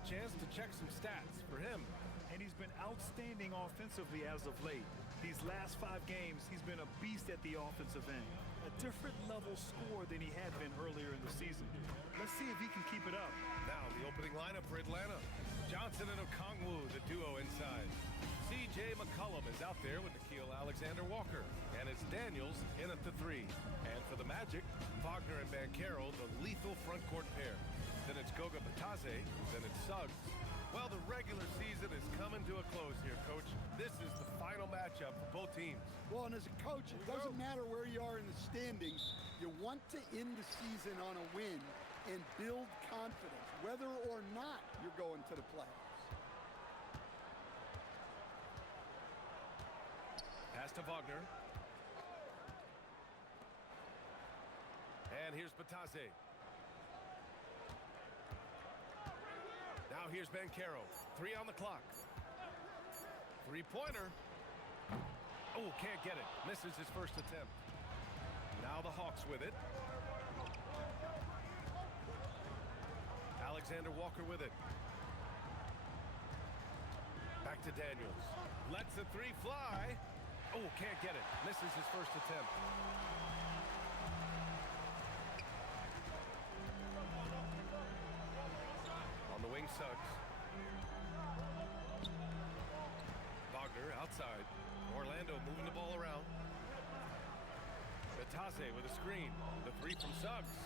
a chance to check some stats for him. And he's been outstanding offensively as of late. These last 5 games, he's been a beast at the offensive end. A different level score than he had been earlier in the season. Let's see if he can keep it up. Now the opening lineup for Atlanta. Johnson and Okongwu, the duo inside. C.J. McCollum is out there with Nickeil Alexander-Walker. And it's Daniels in at the 3. And for the Magic, Wagner and Banchero, the lethal front court pair. Then it's Goga Bitadze, then it's Suggs. Well, the regular season is coming to a close here, Coach. This is the final matchup for both teams. Well, and as a coach, it doesn't matter where you are in the standings. You want to end the season on a win and build confidence, whether or not you're going to the playoffs. Pass to Wagner. And here's Bitadze. Now here's Banchero. 3 on the clock. 3-pointer. Oh, can't get it. Misses his first attempt. Now the Hawks with it. Alexander-Walker with it. Back to Daniels. Lets the 3 fly. Oh, can't get it. Misses his first attempt. On the wing, Suggs. Wagner outside. Orlando moving the ball around. Bitadze with a screen. The 3 from Suggs.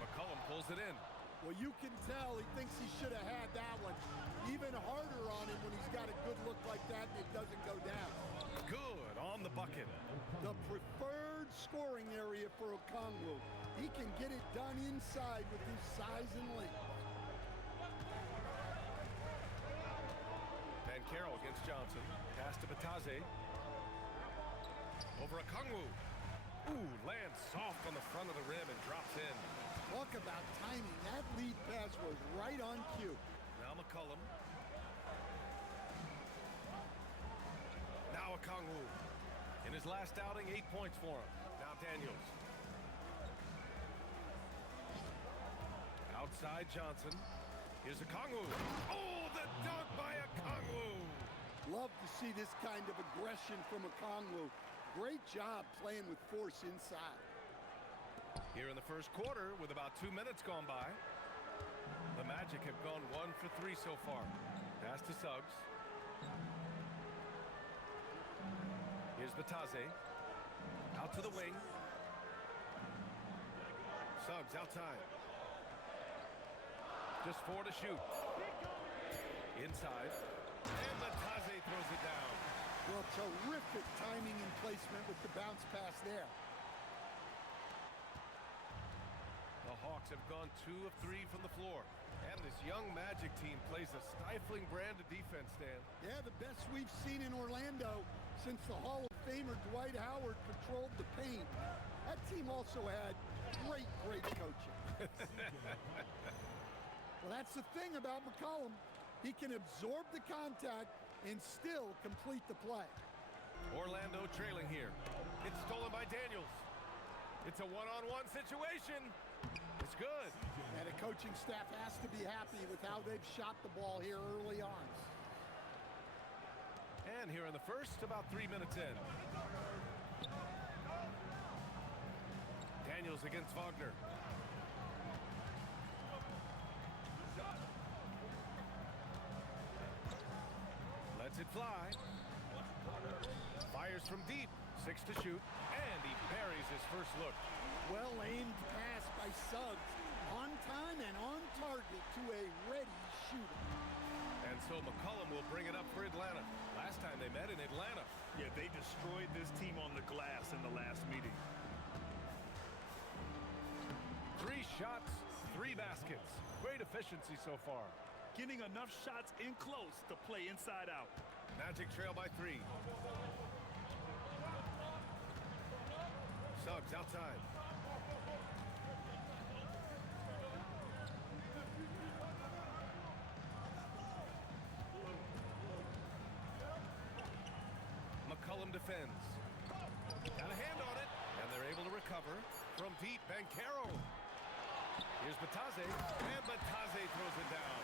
McCollum pulls it in. Well, you can tell he thinks he should have had that one. Even harder on him when he's got a good look like that and it doesn't go down. Good on the bucket. The preferred scoring area for Okongwu. He can get it done inside with his size and length. Banchero against Johnson. Pass to Bitadze. Over Okongwu. Ooh, lands soft on the front of the rim and drops in. Talk about timing. That lead pass was right on cue. Now McCollum. Now Okongwu. In his last outing, 8 points for him. Now Daniels. Outside Johnson. Here's Okongwu. Oh, the dunk by Okongwu. Love to see this kind of aggression from Okongwu. Great job playing with force inside. Here in the first quarter, with about 2 minutes gone by, the Magic have gone 1 for 3 so far. Pass to Suggs. Here's Bitadze. Out to the wing. Suggs outside. Just 4 to shoot. Inside. And Bitadze throws it down. Well, terrific timing and placement with the bounce pass there. The Hawks have gone 2 of 3 from the floor. And this young Magic team plays a stifling brand of defense, Stan. Yeah, the best we've seen in Orlando since the Hall of Famer Dwight Howard patrolled the paint. That team also had great coaching. Well, that's the thing about McCollum. He can absorb the contact and still complete the play. Orlando trailing here. It's stolen by Daniels. It's a one-on-one situation. It's good. And the coaching staff has to be happy with how they've shot the ball here early on. And here in the first, about 3 minutes in. Daniels against Wagner. Lets it fly. Fires from deep. 6 to shoot. And he buries his first look. Well-aimed pass by Suggs. On time and on target to a ready shooter. And so McCollum will bring it up for Atlanta. Last time they met in Atlanta. Yeah, they destroyed this team on the glass in the last meeting. 3 shots, 3 baskets. Great efficiency so far. Getting enough shots in close to play inside out. Magic trail by 3. Suggs outside. McCollum defends. Got a hand on it, and they're able to recover. From deep, Banchero. Here's Bitadze, and Bitadze throws it down.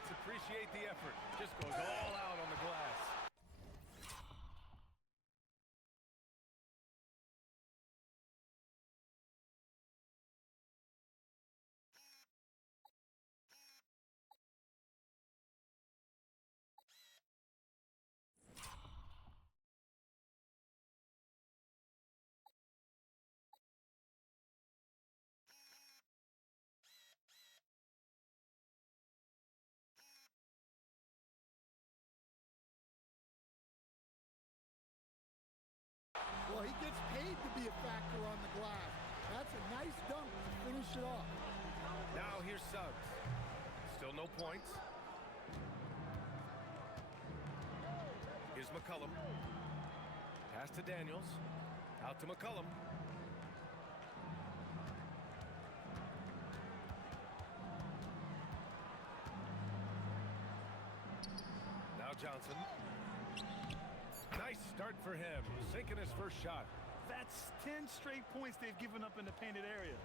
teammates appreciate the effort. Just goes all out on the glass. Well, he gets paid to be a factor on the glass. That's a nice dunk to finish it off. Now here's Suggs. Still no points. Here's McCollum. Pass to Daniels. Out to McCollum. Now Johnson. Nice start for him. Sinking his first shot. That's 10 straight points they've given up in the painted area.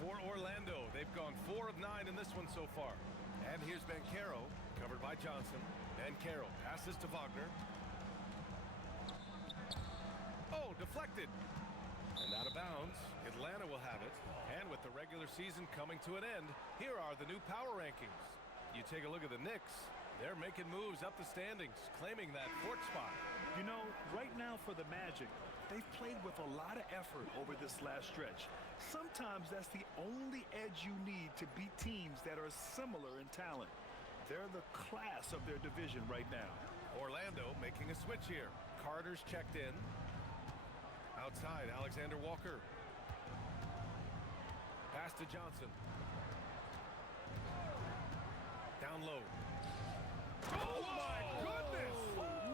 For Orlando, they've gone 4 of 9 in this one so far. And here's Banchero, covered by Johnson. Banchero passes to Wagner. Oh, deflected. And out of bounds. Atlanta will have it. And with the regular season coming to an end, here are the new power rankings. You take a look at the Knicks. They're making moves up the standings, claiming that fourth spot. You know, right now for the Magic, they've played with a lot of effort over this last stretch. Sometimes that's the only edge you need to beat teams that are similar in talent. They're the class of their division right now. Orlando making a switch here. Carter's checked in. Outside, Alexander Walker. Pass to Johnson. Down low. Oh, my goodness!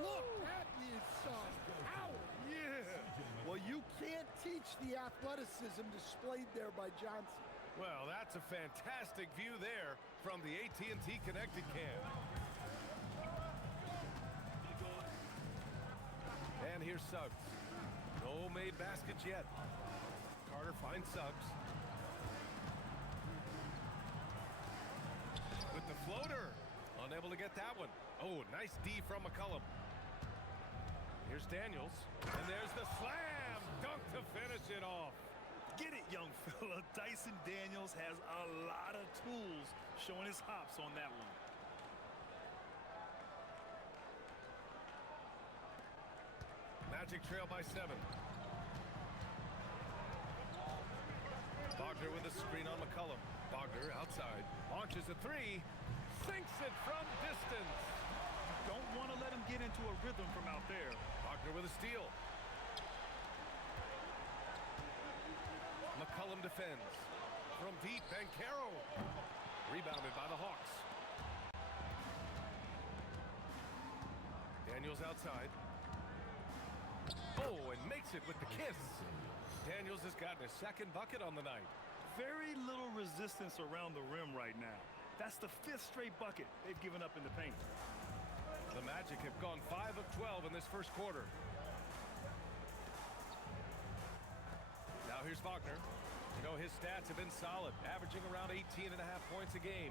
Look, that is some power. Yeah. Well, you can't teach the athleticism displayed there by Johnson. Well, that's a fantastic view there from the AT&T Connected Cam. And here's Suggs. No made baskets yet. Carter finds Suggs. With the floater. Unable to get that one. Oh, nice D from McCollum. Here's Daniels. And there's the slam. Dunk to finish it off. Get it, young fella. Dyson Daniels has a lot of tools, showing his hops on that one. Magic trail by 7. Wagner with a screen on McCollum. Wagner outside. Launches a 3. Sinks it from distance. Don't want to let him get into a rhythm from out there. Wagner with a steal. McCollum defends. From deep, Banchero. Rebounded by the Hawks. Daniels outside. Oh, and makes it with the kiss. Daniels has gotten his second bucket on the night. Very little resistance around the rim right now. That's the 5th straight bucket they've given up in the paint. The Magic have gone 5 of 12 in this first quarter. Now here's Wagner. You know, his stats have been solid, averaging around 18.5 points a game.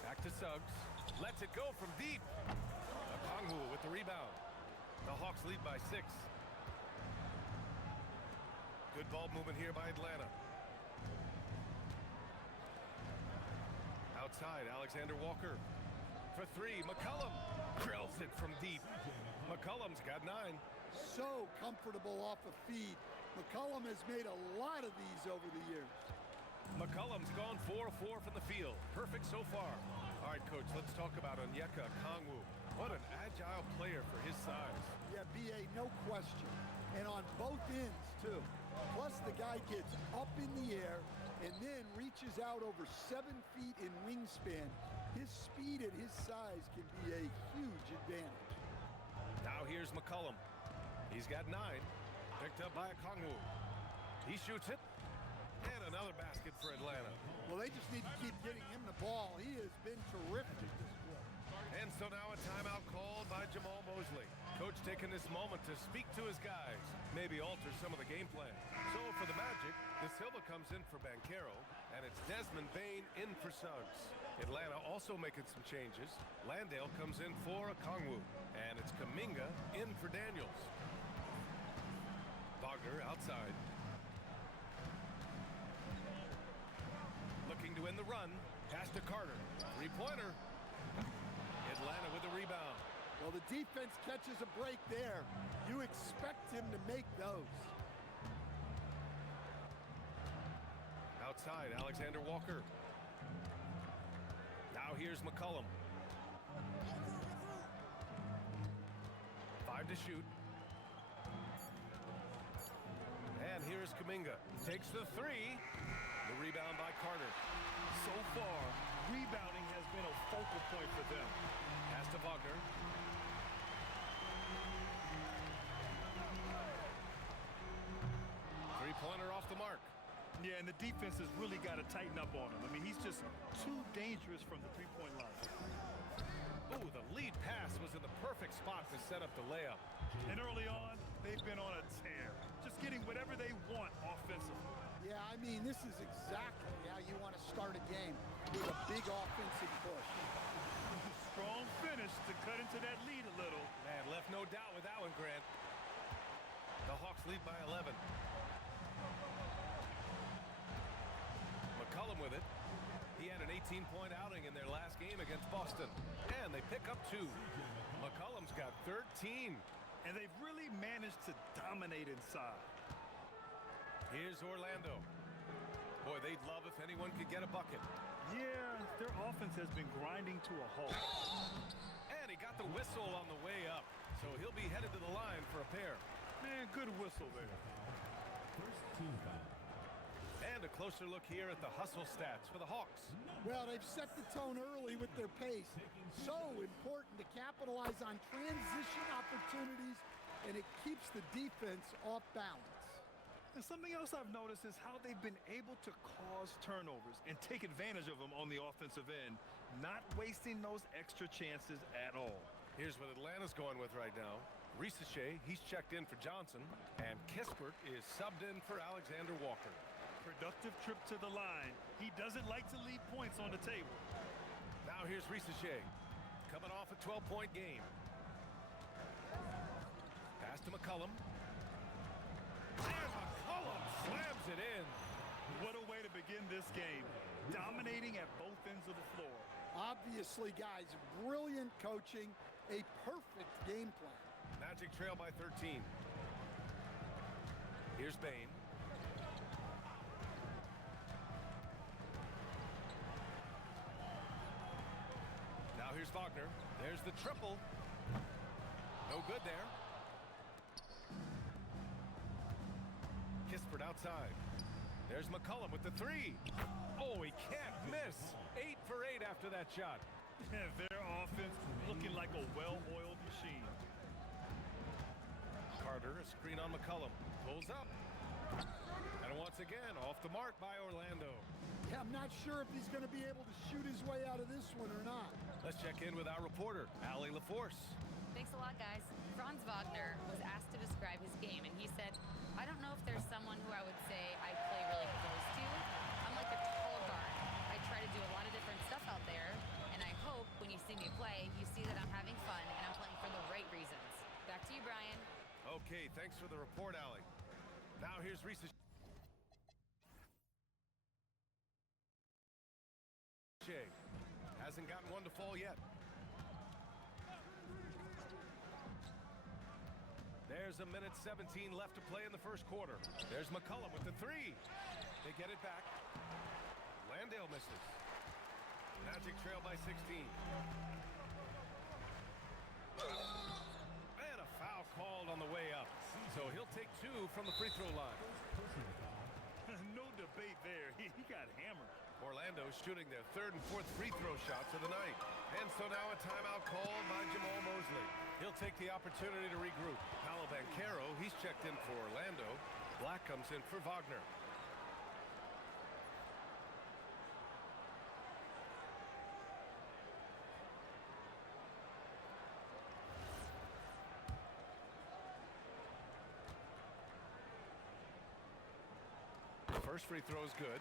Back to Suggs. Lets it go from deep. Okongwu with the rebound. The Hawks lead by 6. Good ball movement here by Atlanta. Outside, Alexander Walker. For 3, McCollum drills it from deep. McCollum's got 9. So comfortable off a feed. McCollum has made a lot of these over the years. McCollum's gone 4 of 4 from the field. Perfect so far. All right, Coach, let's talk about Onyeka Okongwu. What an agile player for his size. Yeah, B.A., no question. And on both ends, too. Plus, the guy gets up in the air and then reaches out over 7 feet in wingspan. His speed at his size can be a huge advantage. Now here's McCollum. He's got 9. Picked up by Okongwu. He shoots it. And another basket for Atlanta. Well, they just need to keep getting him the ball. He has been terrific this quarter. And so now a timeout called by Jamal Mosley. Coach taking this moment to speak to his guys. Maybe alter some of the game plan. So for the Magic, the Silver comes in for Banchero, and it's Desmond Bain in for Suggs. Atlanta also making some changes. Landale comes in for Okongwu, and it's Kuminga in for Daniels. Wagner outside. Looking to win the run. Pass to Carter. Three-pointer. Atlanta with the rebound. Well, the defense catches a break there. You expect him to make those. Outside, Alexander Walker. Now here's McCollum. 5 to shoot. And here's Kuminga. Takes the three. The rebound by Carter. So far, rebounding has been a focal point for them. Pass to Wagner. Three-pointer off the mark. Yeah, and the defense has really got to tighten up on him. I mean, he's just too dangerous from the three-point line. Ooh, the lead pass was in the perfect spot to set up the layup. And early on, they've been on a tear, just getting whatever they want offensively. Yeah, I mean, this is exactly how you want to start a game, with a big offensive push. Strong finish to cut into that lead a little. Man, left no doubt with that one, Grant. The Hawks lead by 11. McCollum with it. He had an 18-point outing in their last game against Boston. And they pick up 2. McCollum's got 13. And they've really managed to dominate inside. Here's Orlando. Boy, they'd love if anyone could get a bucket. Yeah, their offense has been grinding to a halt. And he got the whistle on the way up. So he'll be headed to the line for a pair. Man, good whistle there. First team foul. And a closer look here at the hustle stats for the Hawks. Well, they've set the tone early with their pace. So important to capitalize on transition opportunities, and it keeps the defense off balance. And something else I've noticed is how they've been able to cause turnovers and take advantage of them on the offensive end, not wasting those extra chances at all. Here's what Atlanta's going with right now. Risache, he's checked in for Johnson, and Kispert is subbed in for Alexander Walker. Productive trip to the line. He doesn't like to leave points on the table. Now here's Risache, coming off a 12-point game. Pass to McCollum. And McCollum slams it in. What a way to begin this game. Dominating at both ends of the floor. Obviously, guys, brilliant coaching, a perfect game plan. Magic trail by 13. Here's Bain. Now here's Wagner. There's the triple. No good there. Kispert outside. There's McCollum with the three. Oh, he can't miss. 8 for 8 after that shot. Their offense looking like a well-oiled machine. Carter, a screen on McCollum. Pulls up. And once again, off the mark by Orlando. Yeah, I'm not sure if he's going to be able to shoot his way out of this one or not. Let's check in with our reporter, Allie LaForce. Thanks a lot, guys. Franz Wagner was asked to describe his game, and he said, I don't know if there's someone who I would say I play really close to. I'm like a tall guard. I try to do a lot of different stuff out there, and I hope when you see me play, you see that I'm having fun and I'm playing for the right reasons. Back to you, Brian. Okay, thanks for the report, Allie. Now here's Reese. Hasn't gotten one to fall yet. There's a minute 17 left to play in the first quarter. There's McCollum with the three. They get it back. Landale misses. Magic trail by 16. And a foul called on the way up. So he'll take 2 from the free throw line. No debate there. He got hammered. Orlando shooting their 3rd and 4th free throw shots of the night. And so now a timeout called by Jamal Mosley. He'll take the opportunity to regroup. Paolo Banchero, he's checked in for Orlando. Black comes in for Wagner. First free throw is good.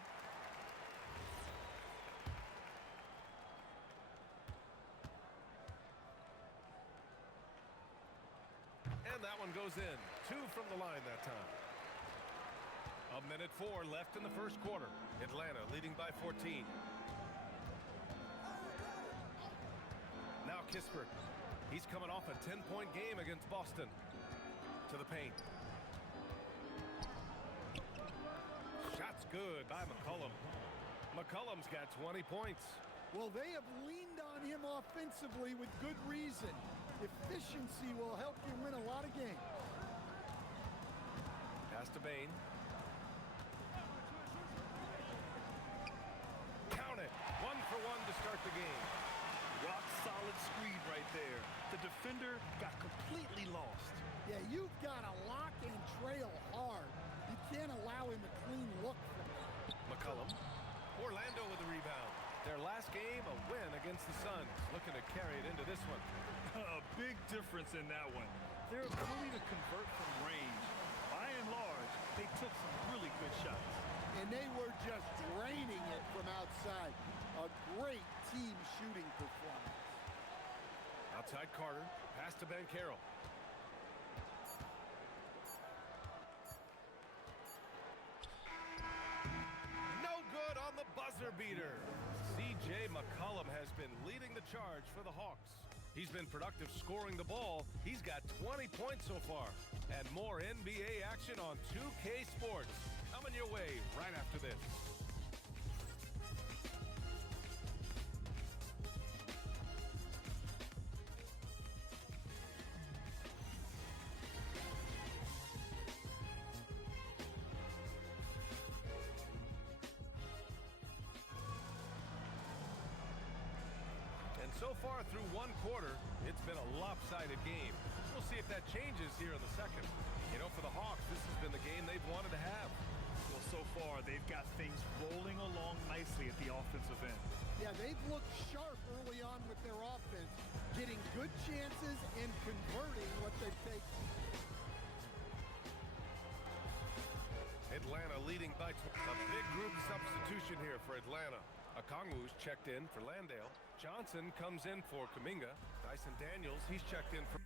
And that one goes in. 2 from the line that time. 1:04 left in the first quarter. Atlanta leading by 14. Now Kispert. He's coming off a 10-point game against Boston. To the paint. Shot's good by McCollum. McCollum's got 20 points. Well, they have leaned on him offensively with good reason. Efficiency will help you win a lot of games. Pass to Bain. Count it. 1 for 1 to start the game. Rock solid screen right there. The defender got completely lost. Yeah, you've got to lock and trail hard. You can't allow him a clean look from that. McCollum. Orlando with the rebound. Their last game, a win against the Suns. Looking to carry it into this one. A big difference in that one. Their ability to convert from range. By and large, they took some really good shots. And they were just draining it from outside. A great team shooting performance. Outside Carter. Pass to Banchero. No good on the buzzer beater. C.J. McCollum has been leading the charge for the Hawks. He's been productive scoring the ball. He's got 20 points so far. And more NBA action on 2K Sports. Coming your way right after this. So far through one quarter, it's been a lopsided game. We'll see if that changes here in the second. You know, for the Hawks, this has been the game they've wanted to have. Well, so far, they've got things rolling along nicely at the offensive end. Yeah, they've looked sharp early on with their offense, getting good chances and converting what they've taken. Atlanta leading by a big group substitution here for Atlanta. Okongwu's checked in for Landale. Johnson comes in for Kuminga. Dyson Daniels, he's checked in for...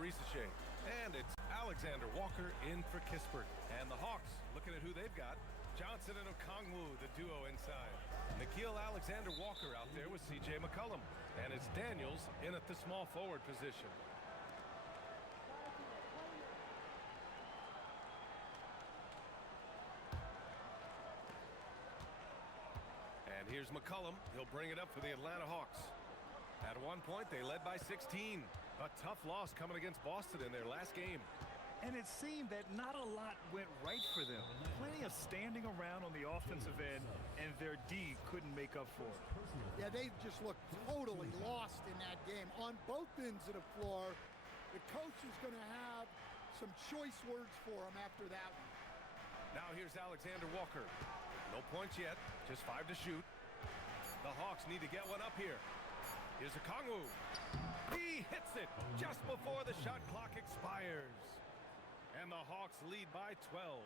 And it's Alexander Walker in for Kispert. And the Hawks looking at who they've got. Johnson and Okongwu, the duo inside. Nickeil Alexander-Walker out there with C.J. McCollum. And it's Daniels in at the small forward position. And here's McCollum. He'll bring it up for the Atlanta Hawks. At one point, they led by 16. A tough loss coming against Boston in their last game. And it seemed that not a lot went right for them. Plenty of standing around on the offensive end, and their D couldn't make up for it. Yeah, they just looked totally lost in that game. On both ends of the floor, the coach is going to have some choice words for him after that one. Now here's Alexander Walker. No points yet, just 5 to shoot. The Hawks need to get one up here. Here's Okongwu. He hits it just before the shot clock expires. And the Hawks lead by 12.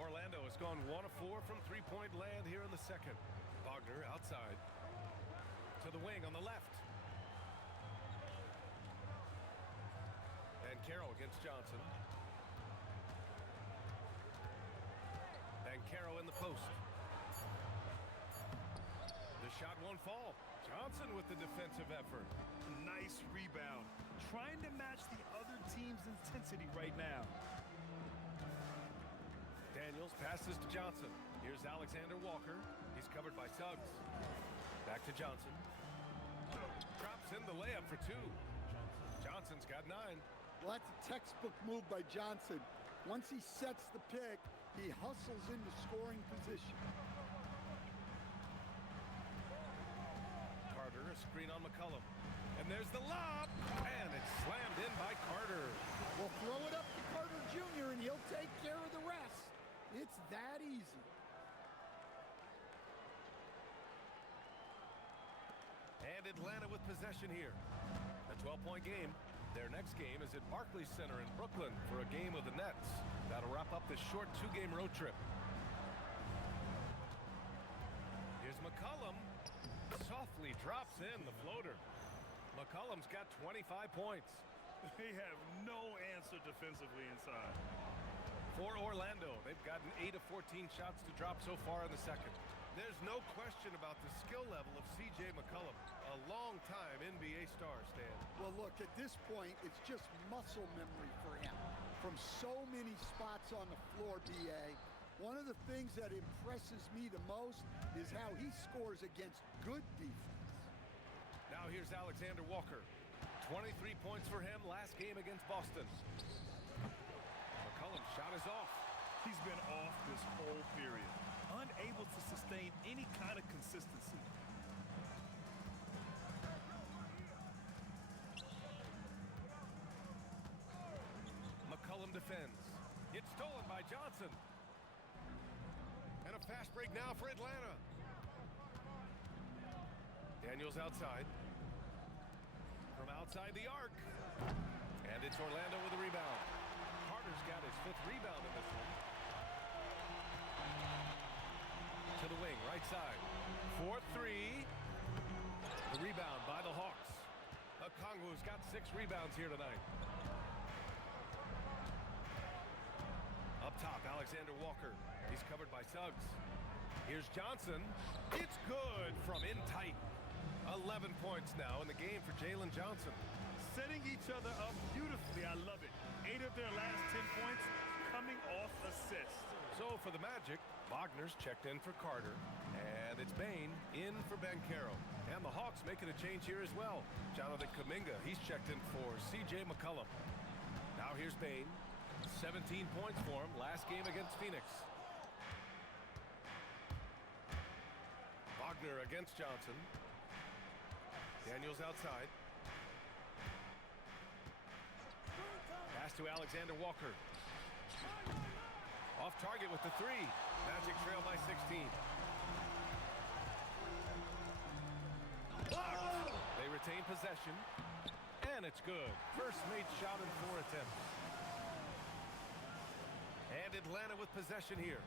Orlando has gone 1 of 4 from three-point land here in the second. Wagner outside. To the wing on the left. And Carroll against Johnson. And Carroll in the post. Shot won't fall. Johnson with the defensive effort. Nice rebound. Trying to match the other team's intensity right now. Daniels passes to Johnson. Here's Alexander Walker. He's covered by Suggs. Back to Johnson. Drops in the layup for two. Johnson's got 9. Well, that's a textbook move by Johnson. Once he sets the pick, he hustles into scoring position. Carter, a screen on McCollum. And there's the lob. And it's slammed in by Carter. Well, throw it up to Carter Jr. and he'll take care of the rest. It's that easy. And Atlanta with possession here. A 12-point game. Their next game is at Barclays Center in Brooklyn for a game of the Nets. That'll wrap up this short 2-game road trip. Here's McCollum. Softly drops in the floater. McCollum's got 25 points. They have no answer defensively inside. For Orlando, they've gotten 8 of 14 shots to drop so far in the second. There's no question about the skill level of C.J. McCollum, a long-time NBA star, Stan. Well, look, at this point, it's just muscle memory for him. From so many spots on the floor, B.A., one of the things that impresses me the most is how he scores against good defense. Now here's Alexander Walker. 23 points for him last game against Boston. McCollum's shot is off. He's been off this whole period, unable to sustain any kind of consistency. McCollum defends. It's stolen by Johnson. And a fast break now for Atlanta. Daniels outside. From outside the arc. And it's Orlando with a rebound. Carter's got his 5th rebound in this one. To the wing, right side. 4-3. The rebound by the Hawks. Okongwu's got 6 rebounds here tonight. Up top, Alexander Walker. He's covered by Suggs. Here's Johnson. It's good from in tight. 11 points now in the game for Jalen Johnson. Setting each other up beautifully. I love it. 8 of their last 10 points coming off assists. So for the Magic, Wagner's checked in for Carter. And it's Bain in for Banchero. And the Hawks making a change here as well. Jonathan Kuminga, he's checked in for C.J. McCollum. Now here's Bain. 17 points for him last game against Phoenix. Wagner against Johnson. Daniels outside. Pass to Alexander Walker. Off target with the 3. Magic trail by 16. Blocked. They retain possession. And it's good. First made shot in 4 attempts. And Atlanta with possession here.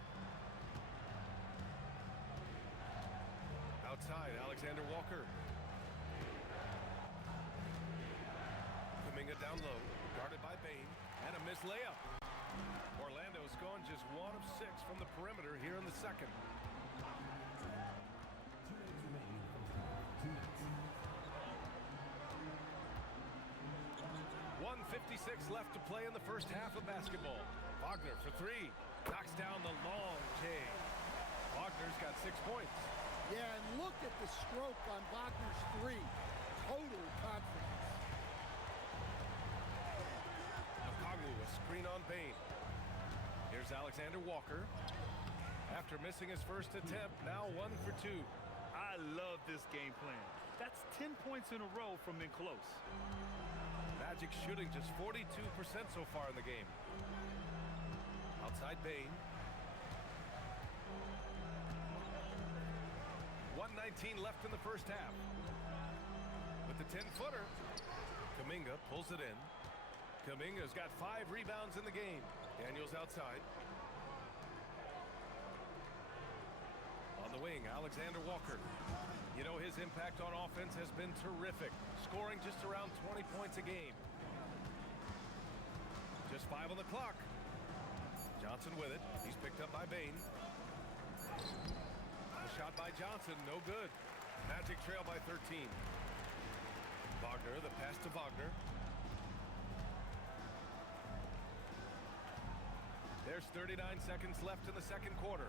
Outside, Alexander Walker. Kuminga down low, guarded by Bain, and a missed layup. Orlando's gone just 1 of 6 from the perimeter here in the second. 1:56 left to play in the first half of basketball. Wagner for 3. Knocks down the long K. Wagner's got 6 points. Yeah, and look at the stroke on Wagner's 3. Total confidence. Okongwu, a screen on Bain. Here's Alexander Walker. After missing his first attempt, now 1 for 2. I love this game plan. That's 10 points in a row from in close. Magic shooting just 42% so far in the game. Outside Bain. 1:19 left in the first half. With the 10-footer, Kuminga pulls it in. Kuminga's got 5 rebounds in the game. Daniels outside. On the wing, Alexander Walker. You know, his impact on offense has been terrific, scoring just around 20 points a game. Just 5 on the clock. Johnson with it. He's picked up by Bain. A shot by Johnson, no good. Magic trail by 13. Wagner, the pass to Wagner. There's 39 seconds left in the second quarter.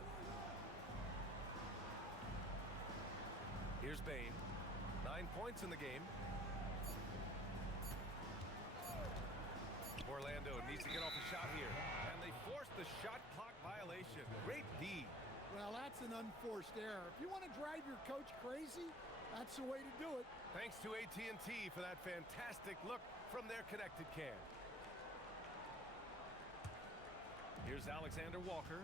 Here's Bain. 9 points in the game. Orlando needs to get off a shot here. And they force the shot clock violation. Great D. Well, that's an unforced error. If you want to drive your coach crazy, that's the way to do it. Thanks to AT&T for that fantastic look from their connected cam. Here's Alexander Walker.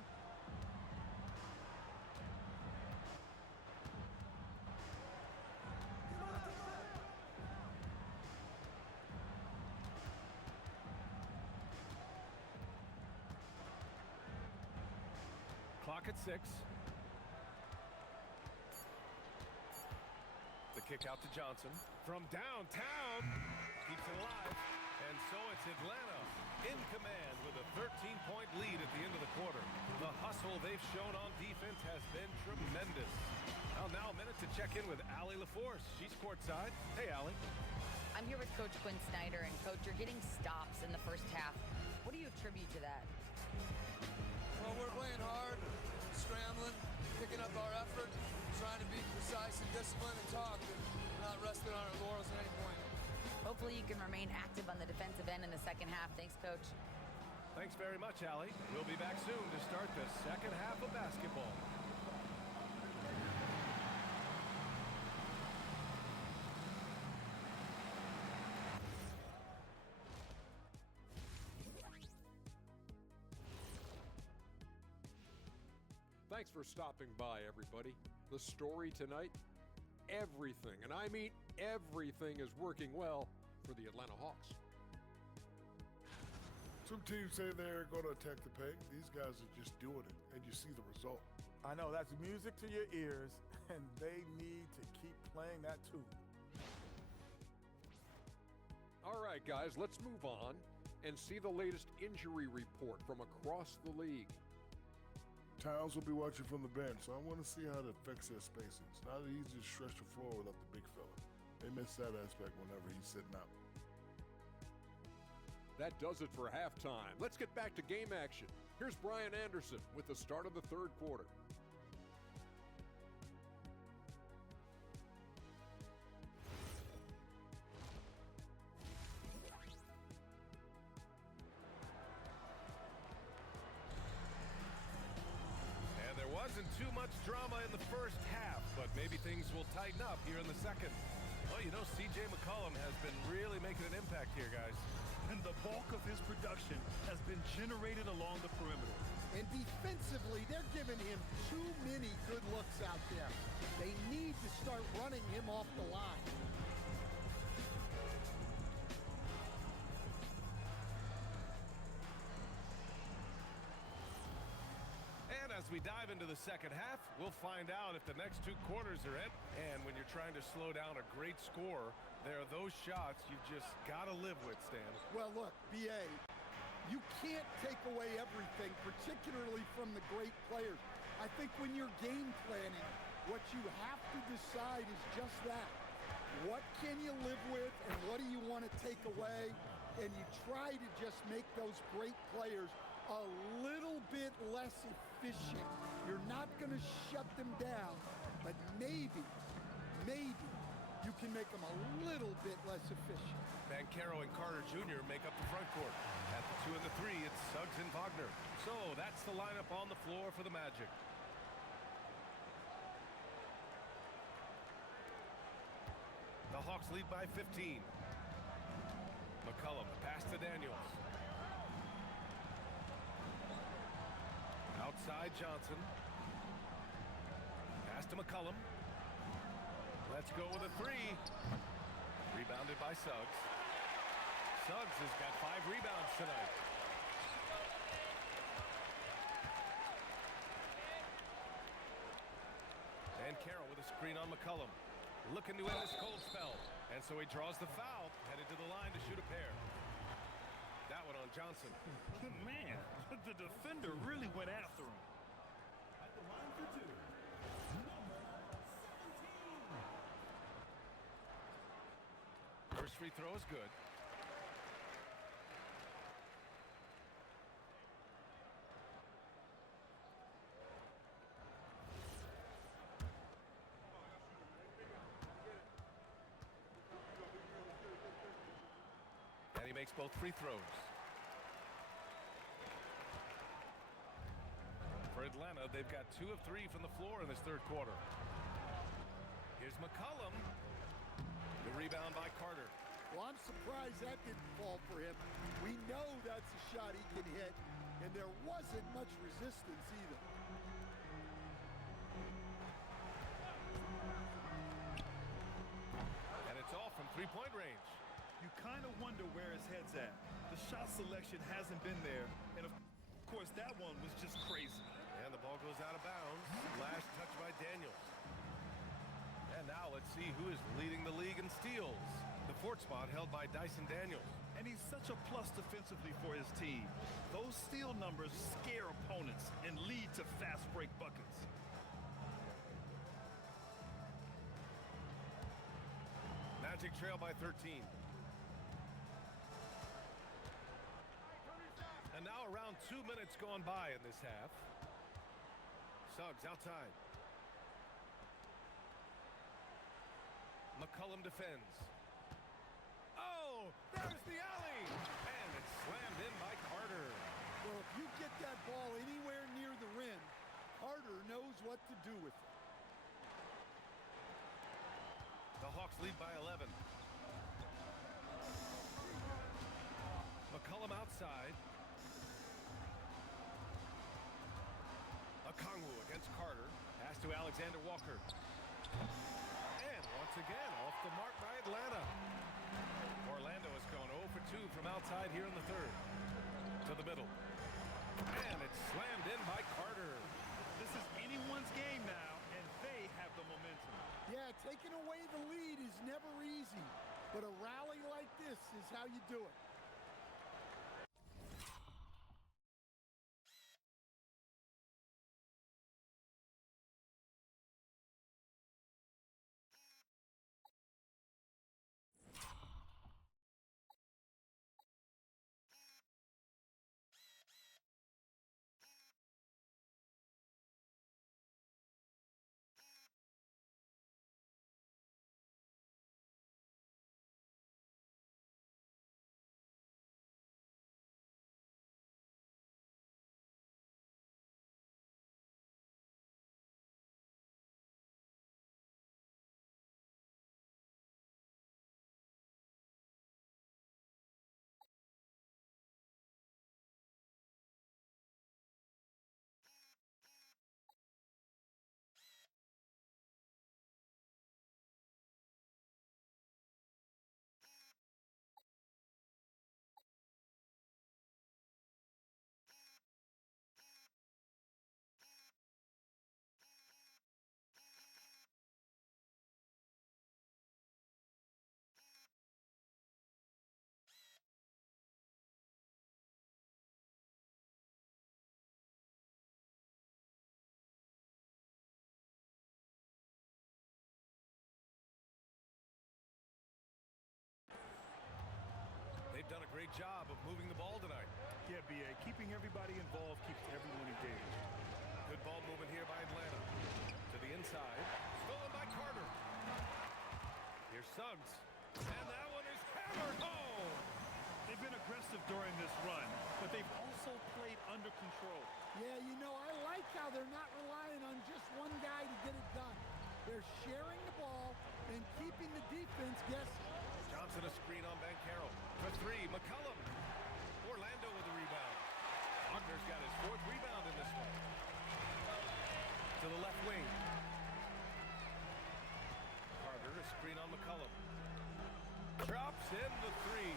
Clock at 6. The kick out to Johnson. From downtown. Keeps it alive. And so it's Atlanta in command with a 13-point lead at the end of the quarter. The hustle they've shown on defense has been tremendous. Now a minute to check in with Allie LaForce. She's courtside. Hey, Allie. I'm here with Coach Quinn Snyder, and Coach, you're getting stops in the first half. What do you attribute to that? Well, we're playing hard, scrambling, picking up our effort, trying to be precise and disciplined and talk, and not resting on our laurels at any point. Hopefully you can remain active on the defensive end in the second half. Thanks, Coach. Thanks very much, Allie. We'll be back soon to start the second half of basketball. Thanks for stopping by, everybody. The story tonight, everything, and I mean everything, is working well for the Atlanta Hawks. Some teams say they're going to attack the paint. These guys are just doing it, and you see the result. I know, that's music to your ears, and they need to keep playing that too. All right, guys, let's move on and see the latest injury report from across the league. Towns will be watching from the bench, so I want to see how it affects their spacing. It's not easy to stretch the floor without the big fella. They miss that aspect whenever he's sitting out. That does it for halftime. Let's get back to game action. Here's Brian Anderson with the start of the third quarter. And there wasn't too much drama in the first half, but maybe things will tighten up here in the second. Well, you know, C.J. McCollum has been really making an impact here, guys. And the bulk of his production has been generated along the perimeter. And defensively, they're giving him too many good looks out there. They need to start running him off the line. And as we dive into the second half, we'll find out if the next two quarters are in. And when you're trying to slow down a great scorer, there are those shots you've just got to live with, Stan. Well, look, B.A., you can't take away everything, particularly from the great players. I think when you're game planning, what you have to decide is just that. What can you live with and what do you want to take away? And you try to just make those great players a little bit less efficient. You're not going to shut them down, but maybe you can make them a little bit less efficient. Banchero and Carter Jr. make up the front court. At the 2 and the 3, it's Suggs and Wagner. So that's the lineup on the floor for the Magic. The Hawks lead by 15. McCollum, pass to Daniels. Outside Johnson. Pass to McCollum. Let's go with a 3. Rebounded by Suggs. Suggs has got 5 rebounds tonight. And Carroll with a screen on McCollum. Looking to end this cold spell. And so he draws the foul, headed to the line to shoot a pair. That one on Johnson. Man, the defender really went after him. At the line for two, number 17. First free throw is good. makes both free throws. For Atlanta, they've got 2 of 3 from the floor in this third quarter. Here's McCollum. The rebound by Carter. Well, I'm surprised that didn't fall for him. We know that's a shot he can hit, and there wasn't much resistance either. And it's off from three-point range. You kind of wonder where his head's at. The shot selection hasn't been there, and of course that one was just crazy. And the ball goes out of bounds. Last touch by Daniels. And now let's see who is leading the league in steals. The fourth spot held by Dyson Daniels. And he's such a plus defensively for his team. Those steal numbers scare opponents and lead to fast break buckets. Magic trail by 13. And now around 2 minutes gone by in this half. Suggs outside. McCollum defends. Oh, there's the alley. And it's slammed in by Carter. Well, if you get that ball anywhere near the rim, Carter knows what to do with it. The Hawks lead by 11. McCollum outside. Okongwu against Carter. Pass to Alexander Walker. And once again, off the mark by Atlanta. Orlando has gone 0 for 2 from outside here in the third. To the middle. And it's slammed in by Carter. This is anyone's game now, and they have the momentum. Yeah, taking away the lead is never easy, but a rally like this is how you do it. They've done a great job of moving the ball tonight. Yeah, B.A., keeping everybody involved keeps everyone engaged. Good ball movement here by Atlanta. To the inside. Stolen by Carter. Here's Suggs. And that one is hammered home. They've been aggressive during this run, but they've also played under control. Yeah, you know, I like how they're not relying on just one guy to get it done. They're sharing the ball and keeping the defense guessing. Johnson a screen on Banchero. For three, McCollum. Orlando with the rebound. Wagner's got his fourth rebound in this one. To the left wing. Carter a screen on McCollum. Drops in the three.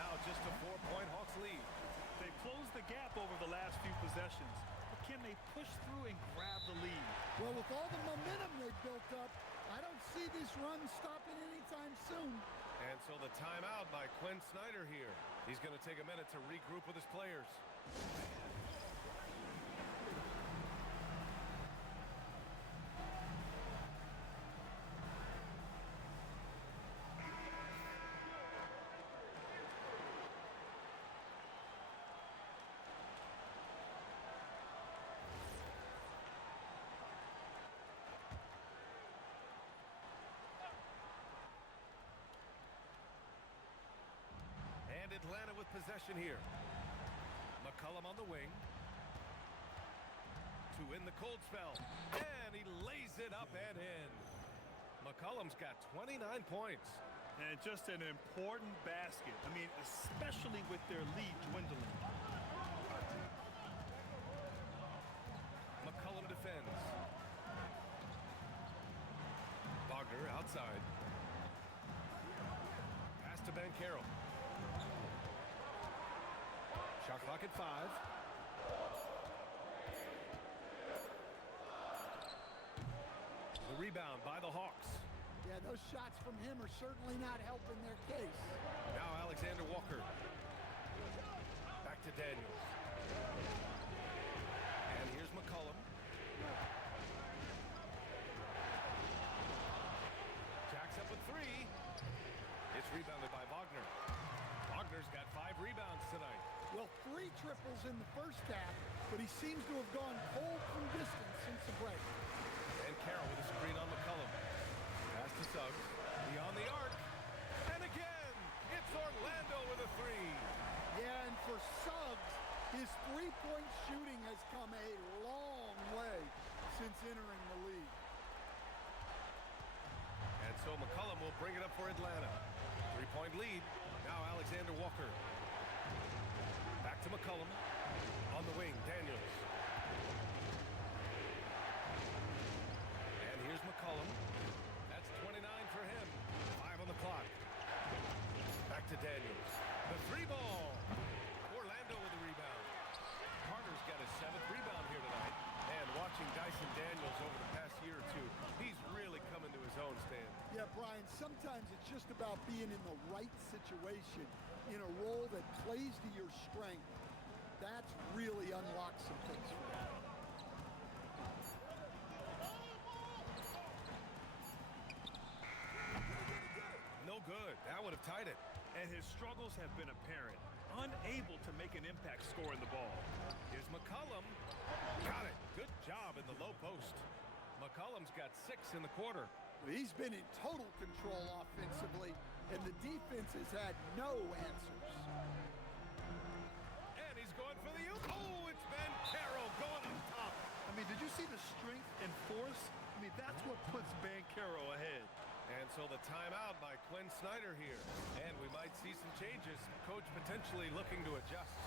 Now just a 4-point Hawks lead. They closed the gap over the last few possessions, but can they push through and grab the lead? Well, with all the momentum they've built up, I don't see this run stopping anytime soon. And so the timeout by Quinn Snyder here. He's going to take a minute to regroup with his players. Atlanta with possession here. McCollum on the wing. To win the cold spell. And he lays it up and in. McCollum's got 29 points. And just an important basket. I mean, especially with their lead dwindling. McCollum defends. Wagner outside. Pass to Banchero. Shot clock at 5. The rebound by the Hawks. Yeah, those shots from him are certainly not helping their case. Now Alexander Walker. Back to Daniels. And here's McCollum. Jacks up a 3. It's rebounded by Wagner. Wagner's got 5 rebounds tonight. Well, 3 triples in the first half, but he seems to have gone cold from distance since the break. And Carroll with a screen on McCollum. Pass to Suggs. Beyond the arc. And again, it's Orlando with a 3. Yeah, and for Suggs, his three-point shooting has come a long way since entering the league. And so McCollum will bring it up for Atlanta. 3-point lead. Now Alexander Walker. Back to McCollum. On the wing, Daniels. And here's McCollum. That's 29 for him. 5 on the clock. Back to Daniels. The 3 ball. Orlando with the rebound. Carter's got his 7th rebound here tonight. And watching Dyson Daniels over the past year or 2, he's really coming to his own, Stan. Yeah, Brian, sometimes it's just about being in the right situation, in a role that plays to your strength. That's really unlocked some things for him. No good. That would have tied it. And his struggles have been apparent. Unable to make an impact scoring the ball. Here's McCollum. Got it. Good job in the low post. McCollum's got 6 in the quarter. He's been in total control offensively, and the defense has had no answers. And he's going for the oop. Oh, it's Banchero going up top. I mean, did you see the strength and force? I mean, that's what puts Banchero ahead. And so the timeout by Quinn Snyder here. And we might see some changes. Coach potentially looking to adjust.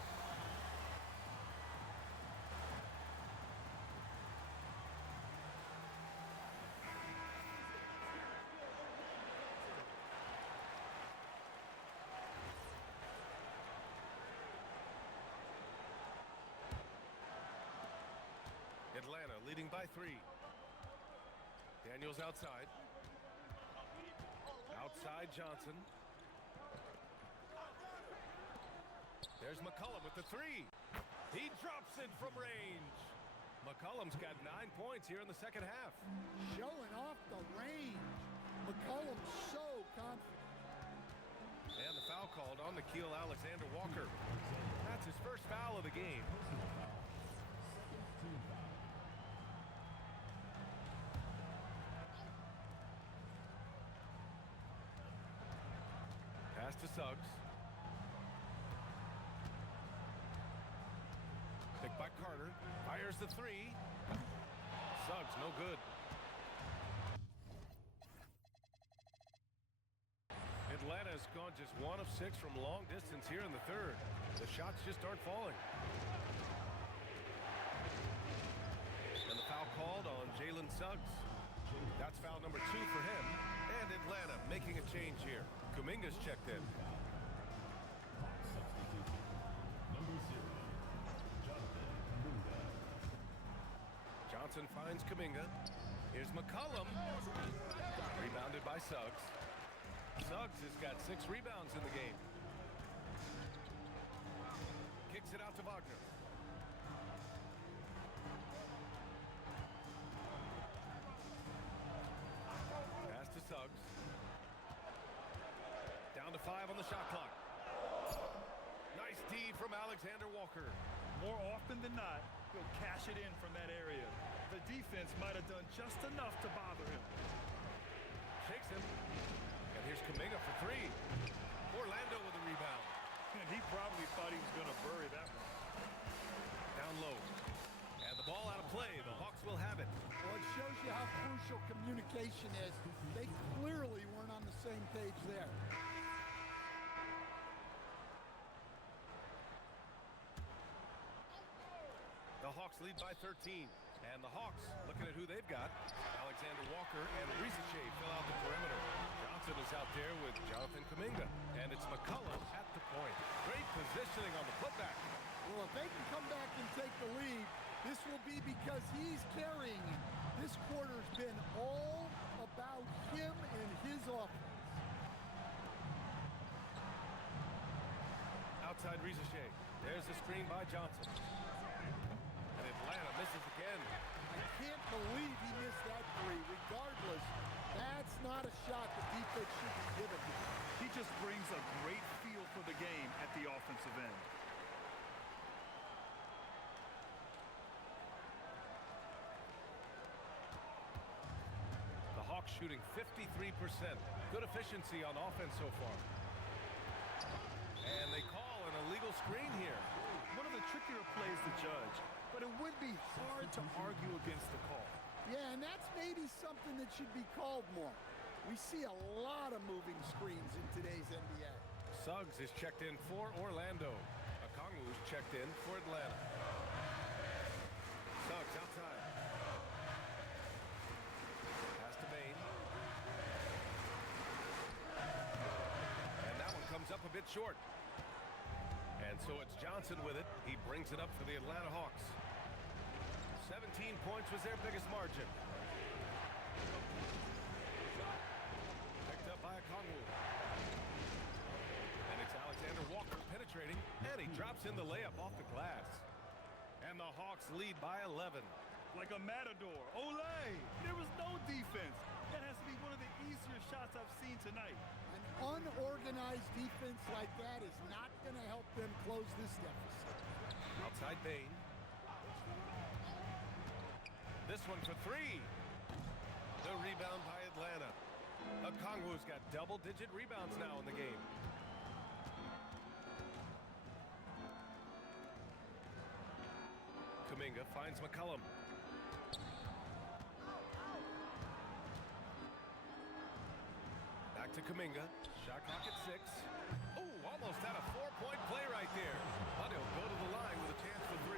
Atlanta leading by 3. Daniels outside. Outside Johnson. There's McCollum with the 3. He drops it from range. McCollum's got 9 points here in the second half. Showing off the range. McCollum's so confident. And the foul called on Nickeil Alexander Walker. That's his first foul of the game. Pass to Suggs. Picked by Carter. Fires the 3. Suggs, no good. Atlanta's gone just 1 of 6 from long distance here in the third. The shots just aren't falling. And the foul called on Jalen Suggs. That's foul number 2 for him. And Atlanta making a change here. Kuminga's checked in. Johnson finds Kuminga. Here's McCollum. Rebounded by Suggs. Suggs has got 6 rebounds in the game. Kicks it out to Wagner. Pass to Suggs. Down to 5 on the shot clock. Nice D from Alexander Walker. More often than not, he'll cash it in from that area. The defense might have done just enough to bother him. Shakes him. And here's Kuminga for 3. Orlando with a rebound. And He probably thought he was going to bury that one. Down low. And the ball out of play. The Hawks will have it. Well, it shows you how crucial communication is. They clearly weren't on the same page there. The Hawks lead by 13. And the Hawks, looking at who they've got, Alexander Walker and Risache fill out the perimeter. Johnson is out there with Jonathan Kuminga. And it's McCollum at the point. Great positioning on the putback. Well, if they can come back and take the lead, this will be because he's carrying it. This quarter's been all about him and his offense. Outside Risache. There's the screen by Johnson. And Atlanta misses again. I can't believe he missed that three. Regardless, that's not a shot the defense should be giving him. He just brings a great feel for the game at the offensive end. The Hawks shooting 53%. Good efficiency on offense so far. And they call an illegal screen here. One of the trickier plays to judge, but it would be hard to argue against the call. Yeah, and that's maybe something that should be called more. We see a lot of moving screens in today's NBA. Suggs is checked in for Orlando. Okongwu's checked in for Atlanta. Suggs outside. Pass to Bain. And that one comes up a bit short. And so it's Johnson with it. He brings it up for the Atlanta Hawks. 17 points was their biggest margin. Picked up by Okongwu. And it's Alexander Walker penetrating. And he drops in the layup off the glass. And the Hawks lead by 11. Like a matador. Olay! There was no defense. That has to be one of the easier shots I've seen tonight. An unorganized defense like that is not going to help them close this deficit. Outside Bain. This one for three. The rebound by Atlanta. Okongwu's got double-digit rebounds now in the game. Kuminga finds McCollum. Back to Kuminga. Shot clock at 6. Oh, almost had a 4-point play right there. But he'll go to the line with a chance for 3.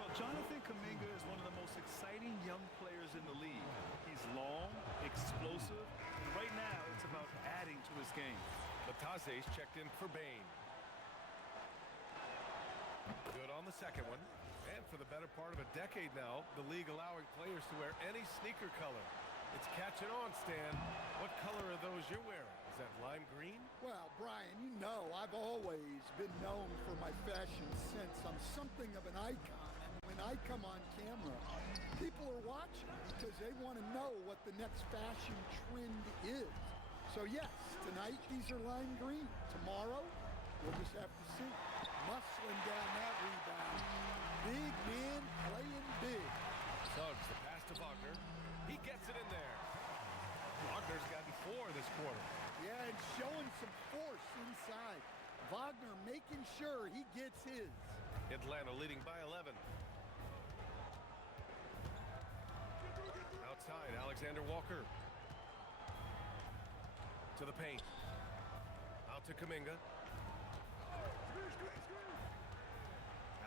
Well, Jonathan Kuminga is one of the most exciting young players in the league. He's long, explosive, and right now it's about adding to his game. Batase's checked in for Bain. Good on the second one. And for the better part of a decade now, the league allowing players to wear any sneaker color. It's catching on, Stan. What color are those you're wearing? Is that lime green? Well, Brian, you know I've always been known for my fashion sense. I'm something of an icon. And when I come on camera, people are watching because they want to know what the next fashion trend is. So yes, tonight these are lime green. Tomorrow, we'll just have to see. Muscling down that rebound. Big man playing big. Suggs, the pass to Wagner. He gets it in there. Wagner's gotten 4 this quarter. Yeah, and showing some force inside. Wagner making sure he gets his. Atlanta leading by 11. Outside, Alexander Walker. To the paint. Out to Kuminga.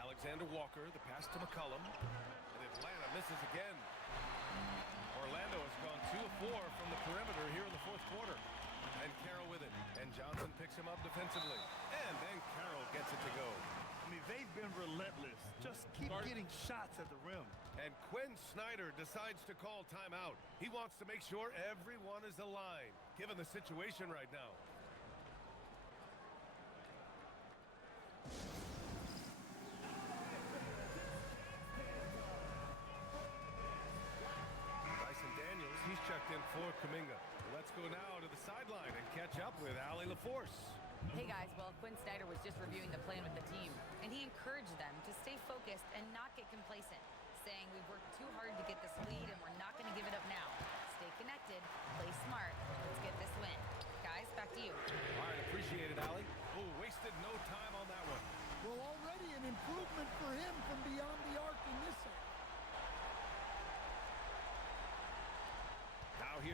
Alexander Walker, the pass to McCollum. And Atlanta misses again. Orlando has gone 2 of 4 from the perimeter here in the 4th quarter. And Carroll with it. And Johnson picks him up defensively. And then Carroll gets it to go. I mean, they've been relentless. Just keep getting shots at the rim. And Quinn Snyder decides to call timeout. He wants to make sure everyone is aligned, given the situation right now. He's checked in for Kuminga. Let's go now to the sideline and catch up with Allie LaForce. Hey guys, well, Quinn Snyder was just reviewing the plan with the team, and he encouraged them to stay focused and not get complacent, saying we've worked too hard to get this lead and we're not going to give it up now. Stay connected, play smart, let's get this win. Guys, back to you. All right, appreciate it, Allie. Oh, wasted no time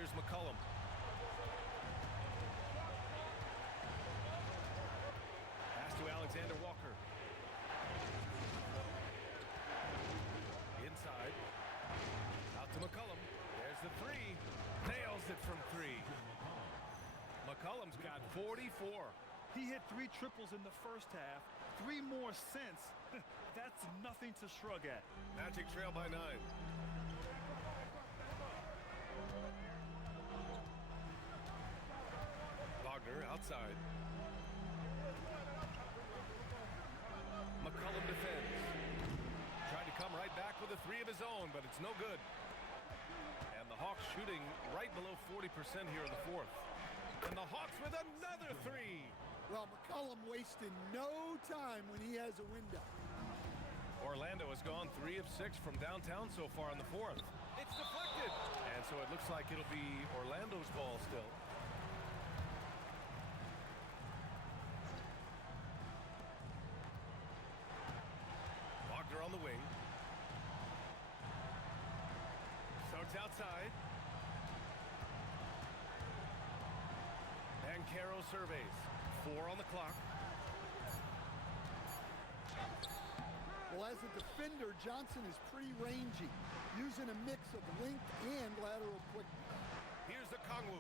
Here's McCollum. Pass to Alexander Walker. Inside. Out to McCollum. There's the three. Nails it from three. McCollum's got 44. He hit 3 triples in the first half, 3 more since. That's nothing to shrug at. Magic trail by 9. Wagner outside. McCollum defends. Tried to come right back with a 3 of his own, but it's no good. And the Hawks shooting right below 40% here in the fourth. And the Hawks with another 3. Well, McCollum wasting no time when he has a window. Orlando has gone 3 of 6 from downtown so far in the fourth. It's deflected. And so it looks like it'll be Orlando's ball still. Wagner on the wing. Starts outside. Bancaro surveys. 4 on the clock. Well, as a defender, Johnson is pretty rangy, using a mix of length and lateral quickness. Here's the Kongwu.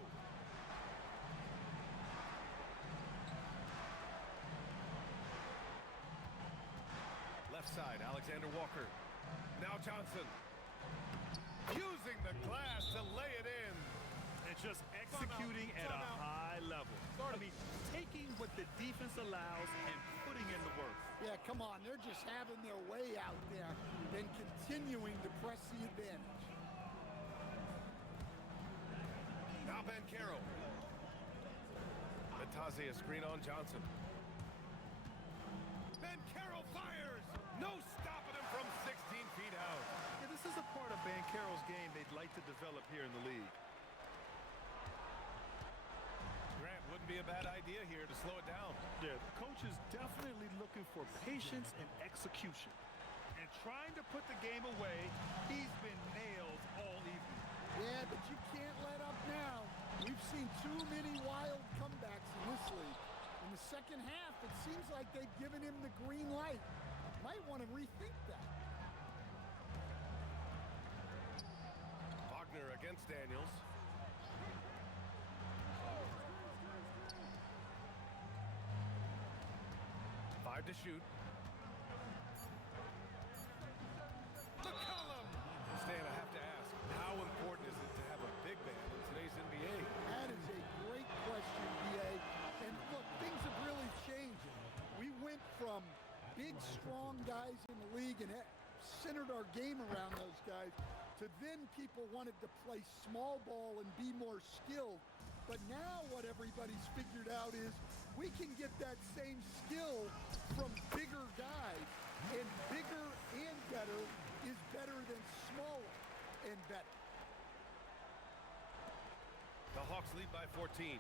Left side, Alexander Walker. Now Johnson. Using the glass to lay it in. And just executing at a high level. I mean, taking what the defense allows and putting in the work. Yeah, come on. They're just having their way out there and continuing to press the advantage. Now Bancaro. Batazzi a screen on Johnson. Bancaro fires! No stopping him from 16 feet out. Yeah, this is a part of Bancaro's game they'd like to develop here in the league. Grant, wouldn't be a bad idea here to slow it down. Yeah, the coach is definitely looking for patience and execution. And trying to put the game away, he's been nailed all evening. Yeah, but you can't let up now. We've seen too many wild comebacks in this league. In the second half, it seems like they've given him the green light. Might want to rethink that. Wagner against Daniels. Five to shoot. McCollum! Stan, I have to ask, how important is it to have a big man in today's NBA? That is a great question, B.A. And look, things have really changed. We went from big, strong guys in the league and centered our game around those guys to then people wanted to play small ball and be more skilled. But now what everybody's figured out is we can get that same skill from bigger guys, and bigger and better is better than smaller and better. The Hawks lead by 14.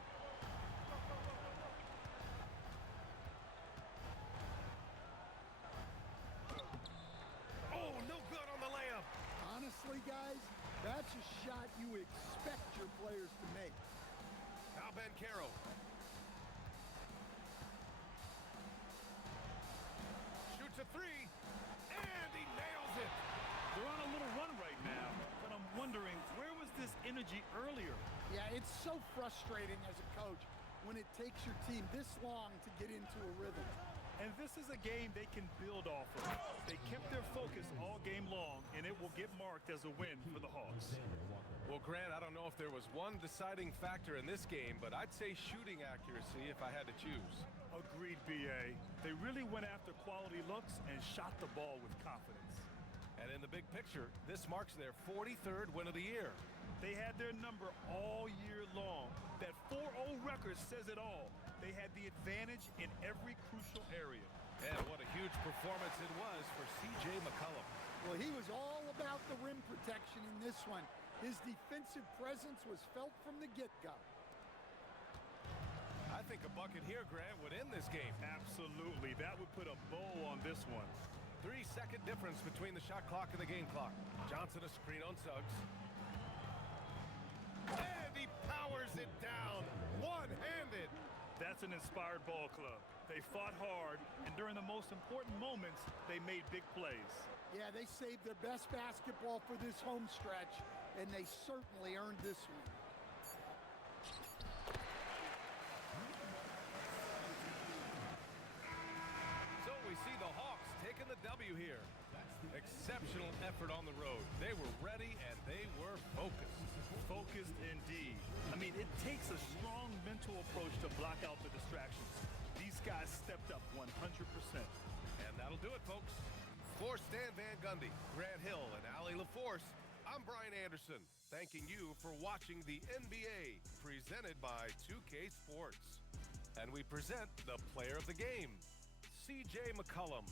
Oh, no good on the layup. Honestly, guys, that's a shot you expect your players to make. Now Bancaro. Shoots a 3, and he nails it. They're on a little run right now, but I'm wondering, where was this energy earlier? Yeah, it's so frustrating as a coach when it takes your team this long to get into a rhythm. And this is a game they can build off of. They kept their focus all game long, and it will get marked as a win for the Hawks. Well, Grant, I don't know if there was one deciding factor in this game, but I'd say shooting accuracy if I had to choose. Agreed, B.A. They really went after quality looks and shot the ball with confidence. And in the big picture, this marks their 43rd win of the year. They had their number all year long. That 4-0 record says it all. They had the advantage in every crucial area. And what a huge performance it was for C.J. McCollum. Well, he was all about the rim protection in this one. His defensive presence was felt from the get-go. I think a bucket here, Grant, would end this game. Absolutely. That would put a bow on this one. 3-second difference between the shot clock and the game clock. Johnson a screen on Suggs. And he That's an inspired ball club. They fought hard, and during the most important moments, they made big plays. Yeah, they saved their best basketball for this home stretch, and they certainly earned this one. So we see the Hawks taking the W here. Exceptional effort on the road. They were ready and they were focused. Focused indeed. I mean, it takes a strong mental approach to block out the distractions. These guys stepped up 100%. And that'll do it, folks. For Stan Van Gundy, Grant Hill, and Allie LaForce, I'm Brian Anderson, thanking you for watching the NBA, presented by 2K Sports. And we present the player of the game, C.J. McCollum.